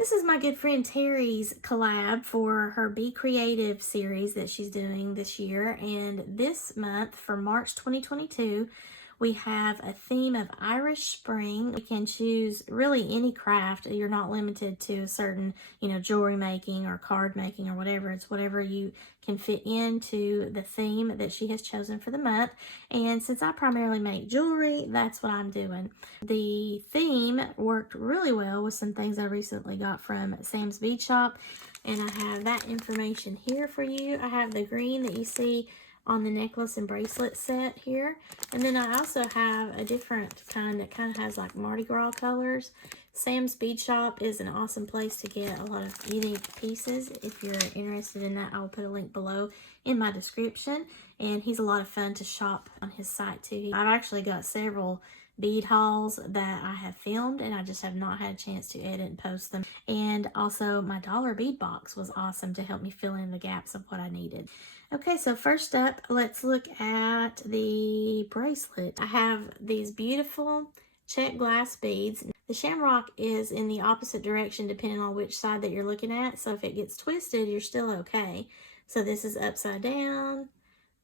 This is my good friend Terry's collab for her Be Creative series that she's doing this year. And this month, for March 2022, we have a theme of Irish Spring. You can choose really any craft. You're not limited to a certain, jewelry making or card making or whatever. It's whatever you can fit into the theme that she has chosen for the month. And since I primarily make jewelry, that's what I'm doing. The theme worked really well with some things I recently got from Sam's Bead Shop. And I have that information here for you. I have the green that you see on the necklace and bracelet set here. And then I also have a different kind that kind of has like Mardi Gras colors. Sam's Bead Shop is an awesome place to get a lot of unique pieces. If you're interested in that, I'll put a link below in my description. And he's a lot of fun to shop on his site too. I've actually got several bead hauls that I have filmed, and I just have not had a chance to edit and post them. And also my dollar bead box was awesome to help me fill in the gaps of what I needed. Okay, so first up, let's look at the bracelet. I have these beautiful check glass beads. The Shamrock is in the opposite direction depending on which side that you're looking at. So if it gets twisted, you're still okay. So this is upside down.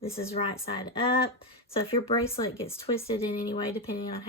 This is right side up. So if your bracelet gets twisted in any way, depending on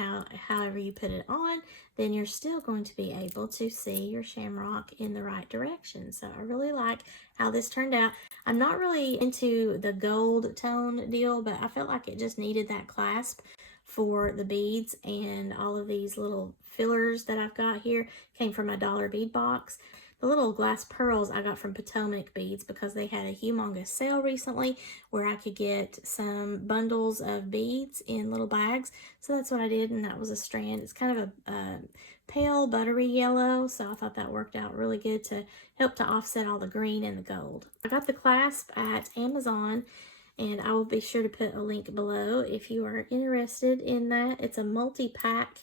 however you put it on, then you're still going to be able to see your shamrock in the right direction. So I really like how this turned out. I'm not really into the gold tone deal, but I felt like it just needed that clasp for the beads, and all of these little fillers that I've got here came from my dollar bead box. The little glass pearls I got from Potomac Beads because they had a humongous sale recently where I could get some bundles of beads in little bags. So that's what I did, and that was a strand. It's kind of a pale buttery yellow, so I thought that worked out really good to help to offset all the green and the gold. I got the clasp at Amazon, and I will be sure to put a link below if you are interested in that. It's a multi-pack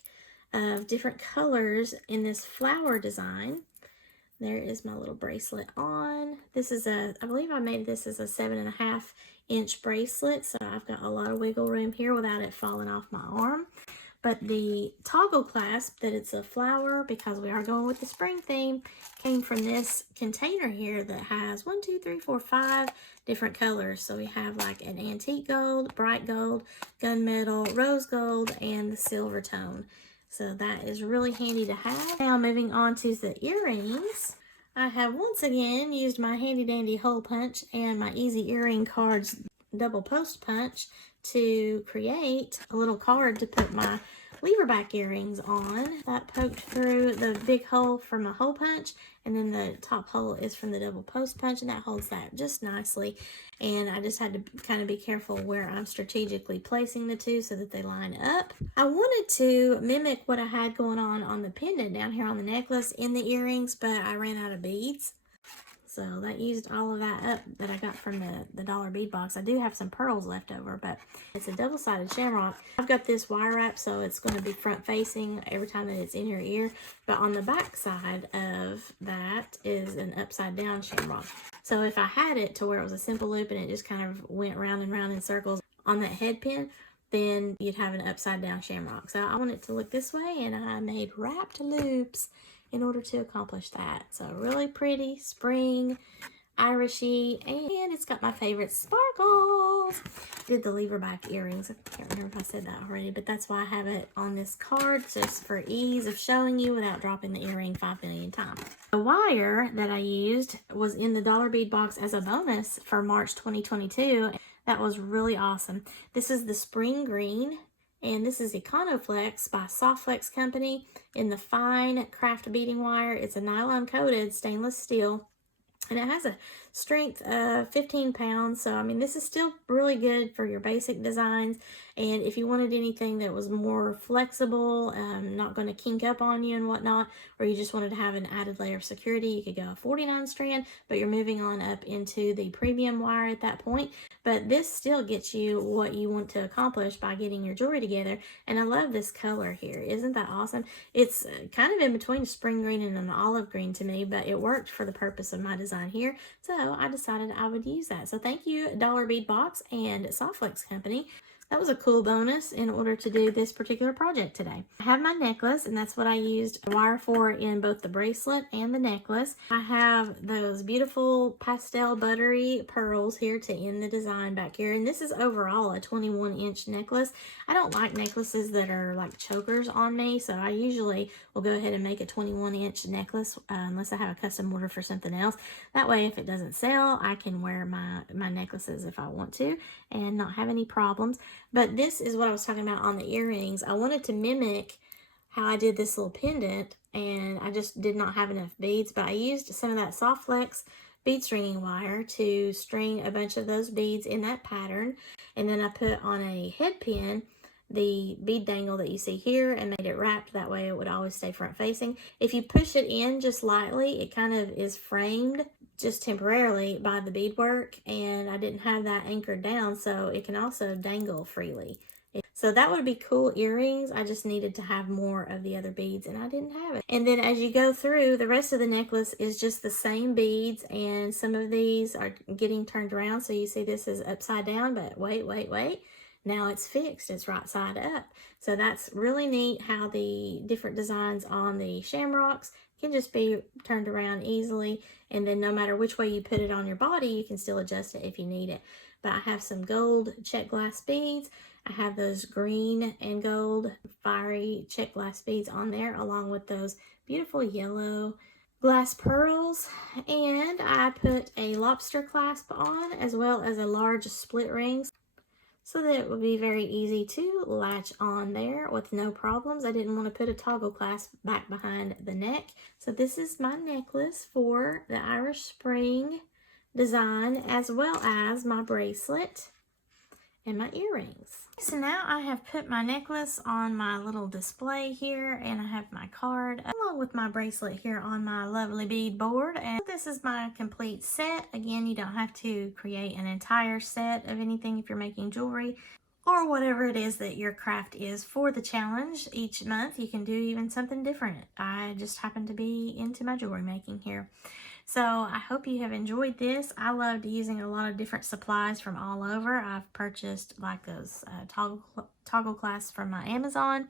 of different colors in this flower design. There is my little bracelet on. This is I believe I made this as a 7.5-inch bracelet, so I've got a lot of wiggle room here without it falling off my arm. But the toggle clasp, that it's a flower because we are going with the spring theme, came from this container here that has 5 different colors. So we have like an antique gold, bright gold, gunmetal, rose gold, and the silver tone. So that is really handy to have. Now moving on to the earrings. I have once again used my handy dandy hole punch and my Easy Earring Cards double post punch to create a little card to put my lever back earrings on. That poked through the big hole from a hole punch, and then the top hole is from the double post punch, and that holds that just nicely. And I just had to kind of be careful where I'm strategically placing the two so that they line up. I wanted to mimic what I had going on the pendant down here on the necklace in the earrings, but I ran out of beads. So that used all of that up that I got from the dollar bead box. I do have some pearls left over, but it's a double-sided shamrock. I've got this wire wrap, so it's going to be front facing every time that it's in your ear. But on the back side of that is an upside down shamrock. So if I had it to where it was a simple loop and it just kind of went round and round in circles on that head pin, then you'd have an upside down shamrock. So I want it to look this way, and I made wrapped loops in order to accomplish that. So really pretty, spring, Irishy, and it's got my favorite sparkles. Did the lever back earrings. I can't remember if I said that already, but that's why I have it on this card, just for ease of showing you without dropping the earring 5 million times. The wire that I used was in the dollar bead box as a bonus for March 2022. That was really awesome. This is the spring green, and this is Econoflex by Softflex Company in the fine craft beading wire. It's a nylon coated stainless steel, and it has a strength of 15 pounds. So, I mean, this is still really good for your basic designs. And if you wanted anything that was more flexible, not going to kink up on you and whatnot, or you just wanted to have an added layer of security, you could go a 49 strand, but you're moving on up into the premium wire at that point. But this still gets you what you want to accomplish by getting your jewelry together. And I love this color here. Isn't that awesome? It's kind of in between a spring green and an olive green to me, but it worked for the purpose of my design here. So I decided I would use that. So thank you, Dollar Bead Box and Softflex Company that was a cool bonus in order to do this particular project today. I have my necklace, and that's what I used wire for in both the bracelet and the necklace. I have those beautiful pastel buttery pearls here to end the design back here, and this is overall a 21-inch necklace. I don't like necklaces that are like chokers on me, so I usually will go ahead and make a 21-inch necklace unless I have a custom order for something else. That way, if it doesn't sell, I can wear my necklaces if I want to and not have any problems. But this is what I was talking about on the earrings. I wanted to mimic how I did this little pendant, and I just did not have enough beads, but I used some of that soft flex bead stringing wire to string a bunch of those beads in that pattern, and then I put on a head pin the bead dangle that you see here and made it wrapped. That way it would always stay front facing. If you push it in just lightly, it kind of is framed just temporarily by the beadwork, and I didn't have that anchored down, so it can also dangle freely. So that would be cool earrings. I just needed to have more of the other beads, and I didn't have it. And then as you go through, the rest of the necklace is just the same beads, and some of these are getting turned around. So you see this is upside down, but wait. Now it's fixed, it's right side up. So that's really neat how the different designs on the shamrocks can just be turned around easily. And then no matter which way you put it on your body, you can still adjust it if you need it. But I have some gold check glass beads. I have those green and gold fiery check glass beads on there, along with those beautiful yellow glass pearls. And I put a lobster clasp on, as well as a large split ring, so that it would be very easy to latch on there with no problems. I didn't want to put a toggle clasp back behind the neck. So this is my necklace for the Irish Spring design, as well as my bracelet and my earrings. So now I have put my necklace on my little display here, and I have my card along with my bracelet here on my lovely bead board. And this is my complete set. Again, you don't have to create an entire set of anything if you're making jewelry or whatever it is that your craft is for the challenge. Each month you can do even something different. I just happen to be into my jewelry making here. So I hope you have enjoyed this. I loved using a lot of different supplies from all over. I've purchased like those toggle clasps from my Amazon.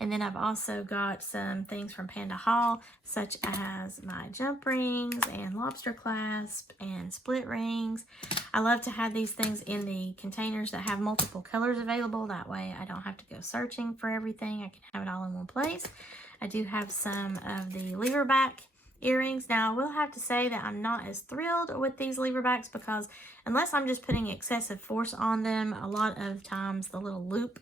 And then I've also got some things from Panda Haul, such as my jump rings and lobster clasp and split rings. I love to have these things in the containers that have multiple colors available. That way I don't have to go searching for everything. I can have it all in one place. I do have some of the lever back earrings. Now I will have to say that I'm not as thrilled with these lever backs, because unless I'm just putting excessive force on them, a lot of times the little loop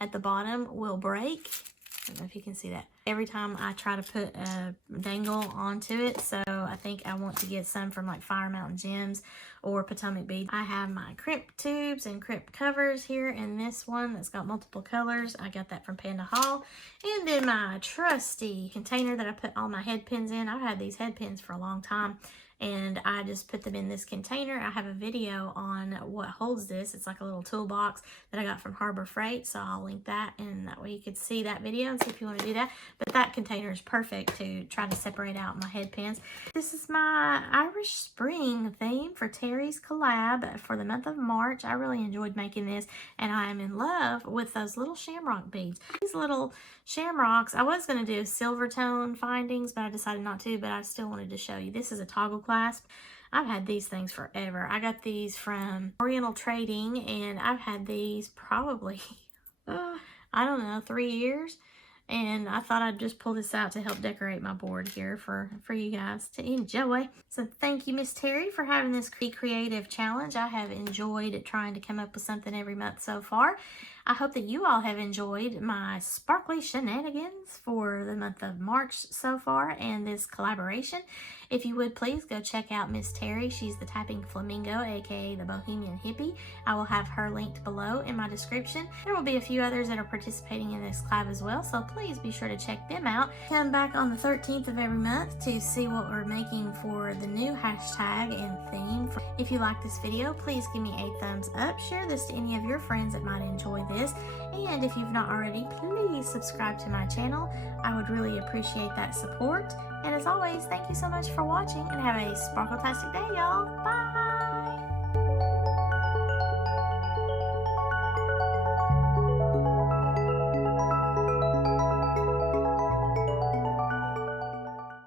at the bottom will break. I don't know if you can see that. Every time I try to put a dangle onto it, so I think I want to get some from like Fire Mountain Gems or Potomac Bead. I have my crimp tubes and crimp covers here in this one that's got multiple colors. I got that from Panda Haul. And then my trusty container that I put all my head pins in. I've had these head pins for a long time, and I just put them in this container. I have a video on what holds this. It's like a little toolbox that I got from Harbor Freight, so I'll link that, and that way you could see that video and see if you want to do that. But that container is perfect to try to separate out my head pins. This is my Irish Spring theme for Terry's collab for the month of March. I really enjoyed making this, and I am in love with those little shamrock beads. These little shamrocks, I was going to do silver tone findings, but I decided not to, but I still wanted to show you. This is a toggle clasp. I've had these things forever. I got these from Oriental Trading, and I've had these probably, I don't know, 3 years. And I thought I'd just pull this out to help decorate my board here for you guys to enjoy. So thank you, Miss Terry, for having this creative challenge. I have enjoyed trying to come up with something every month so far. I hope that you all have enjoyed my sparkly shenanigans for the month of March so far and this collaboration. If you would, please go check out Miss Terry. She's the Tapping Flamingo, aka the Bohemian Hippie. I will have her linked below in my description. There will be a few others that are participating in this collab as well, so please be sure to check them out. Come back on the 13th of every month to see what we're making for the new hashtag and theme. If you like this video, please give me a thumbs up. Share this to any of your friends that might enjoy this. And if you've not already, please subscribe to my channel. I would really appreciate that support. And as always, thank you so much for watching, and have a sparkle-tastic day, y'all. Bye!